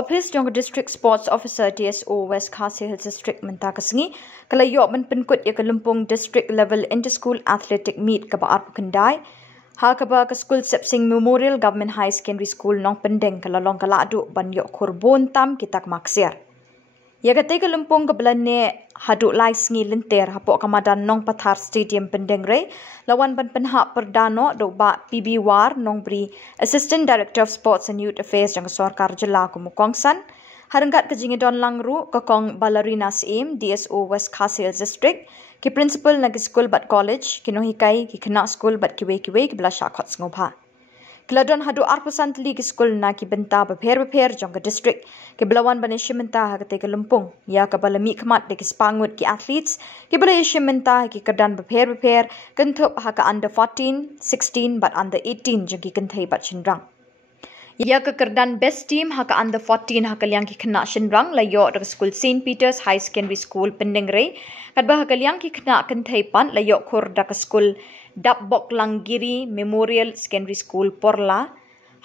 Office jong District Sports Officer DSO West Khasi Hills District mentakasngi kalayo men penkut ya ke Lympung District Level Inter-School Athletic Meet kaba arpu kendai ha kaba ke School Sepsing Memorial Government High Secondary School nong pendeng kalalong kaladu ban yok Khurbon tam kitak maksir ya kate ke Lympung ke belane hadu lai sngi lenter hapok kamadan nong pathar stadium pendeng re lawan ban penhak perdano do ba PB War nong beri Assistant Director of Sports and Youth Affairs jang Khuborkhjylla kumukongsan harengkat ke jingidon langru kokong ballerina sim DSO West Khasi Hills District ki principal nagi school bat college kinohikai ki kena school bat kiwe ki bela syakot ngobha Keladon hadu arpusan teli ki school na ki benta beper jong ke district ki belawan baneshi menta ha ke Lympung ya ke balami khamat de ki spangut ki athletes ki belashi menta ki kedan beper kentup ha ke under 14 16 but under 18 jong ki kenthai bat chinrang ya ke kerdan best team ha ke under 14 ha ke liang ki kena chinrang la yo de school St Peter's High Secondary School pendeng re kat bah ha ke liang ki kena kenthai pan la yo khur da ke school Dabbok Langgiri Memorial Secondary School Porla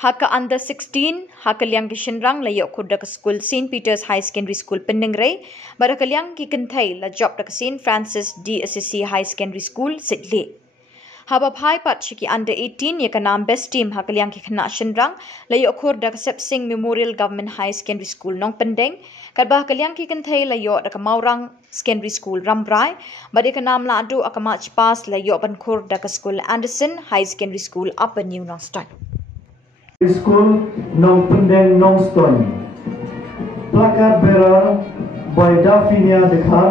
haka under 16 haka liang ki shinrang la yok khud ka school St Peter's High Secondary School pendeng re bara ka liang ki kenthai la job ka St Francis DSSC High Secondary School Sidley haba phai pat chiki under 18 ye ka naam best team haka liang ki khna shinrang la yok khud ka Sepsing Memorial Government High Secondary School nong pendeng kat bah ka liang ki kenthai la yok ka Maurang Secondary School Rambrai bade ka naam la adu akama pas la yok ban khur ka school Anderson High Secondary School Upper New Northston School nong pendeng nong stone plakat bearer by Dafinia Dekhar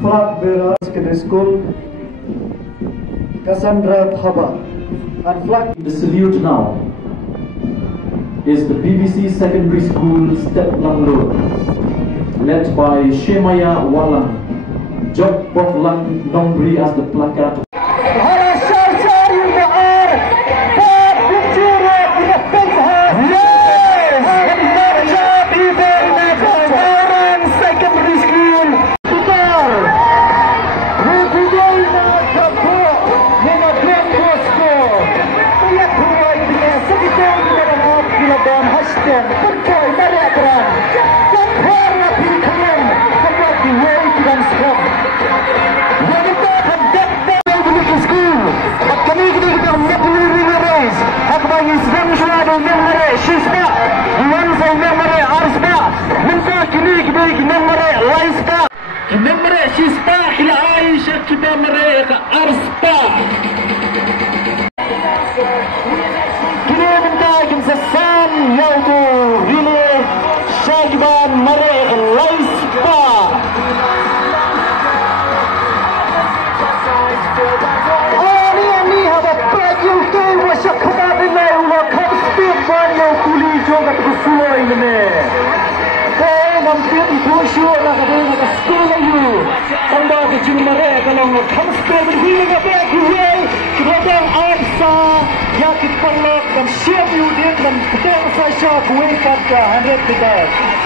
flag bearer Secondary School Cassandra Thaba and flag. The salute now is the BBC Secondary School Step Road led by Shemaya Walang Job Boklang Dongbri as the placard.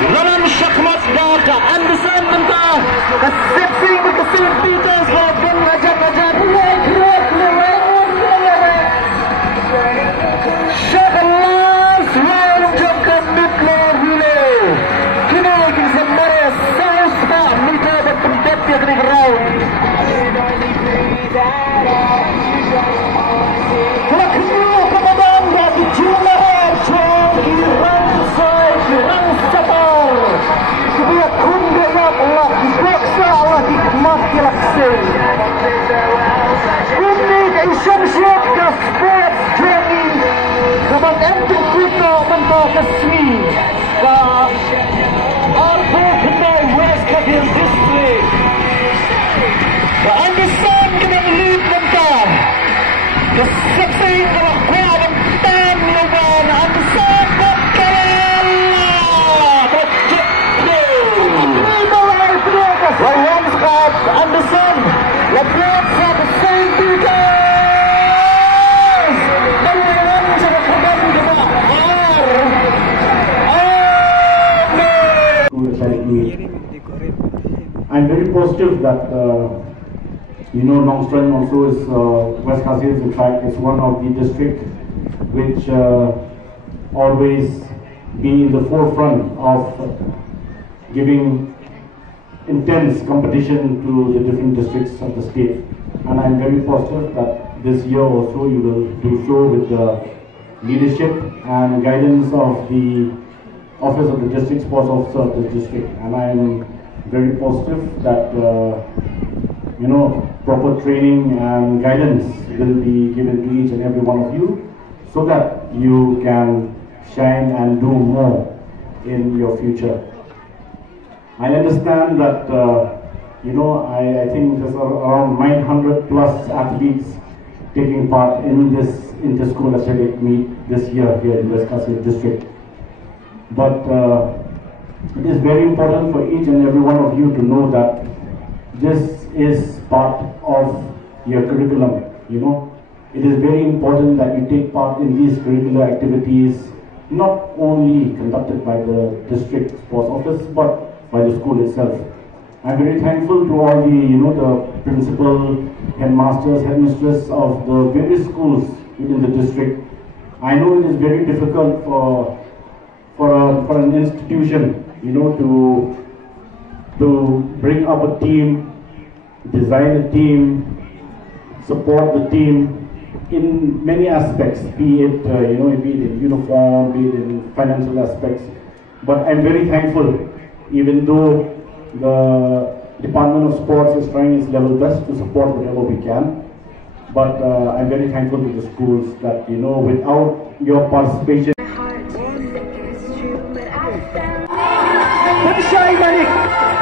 Dalam syakmat data Anderson mentah kesepsi berkesin Peters dan ngajar-ngajar Syaklas lalu jangkan Midler Relay kini kisah mereka saus tak minta dan pendet dia kena ground telah kedua kemadam bagi jumlah jong kirang say kirang sabar kebiak kunderak Allah dibaksa Allah dikmat kilaksin unik Asian Shop ke sports journey kabang enteng kita mentah kesmi ke Arpo Kendai West Khasi District ke Anderson kena lead mentah ke Sepsing kalau kuat dan tam lawan Anderson Lawan Scott Anderson lepas satu Saint Peters dan lawan cara kembali ke bawah I'm very positive that Nongstrand also is West Khasi Hills. In fact, it's one of the districts which always be in the forefront of giving intense competition to the different districts of the state. And I'm very positive that this year also you will do so with the leadership and guidance of the Office of the District Sports Officer of the district. And I'm very positive that proper training and guidance will be given to each and every one of you so that you can shine and do more in your future. I understand that I think there's around 900 plus athletes taking part in this inter-school athletic meet this year here in West Khasi district. But it is very important for each and every one of you to know that this is part of your curriculum. It is very important that you take part in these curricular activities, not only conducted by the district sports office, but by the school itself. I'm very thankful to all the principal, headmasters, headmistress of the various schools within the district. I know it is very difficult for an institution, to bring up a team, design a team, support the team in many aspects, be it in uniform, be it in financial aspects. But I'm very thankful, even though the Department of Sports is trying its level best to support whatever we can. But I'm very thankful to the schools that, without your participation.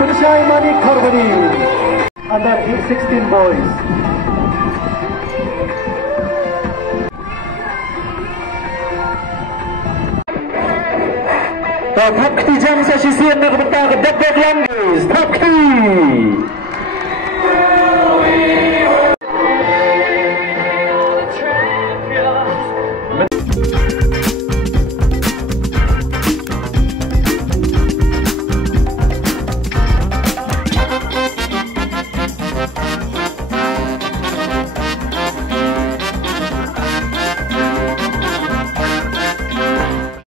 Punishai Manik Kharbani, under 16 boys. Thakti jam sa sisian na kebentar kedek langgis. Thakti.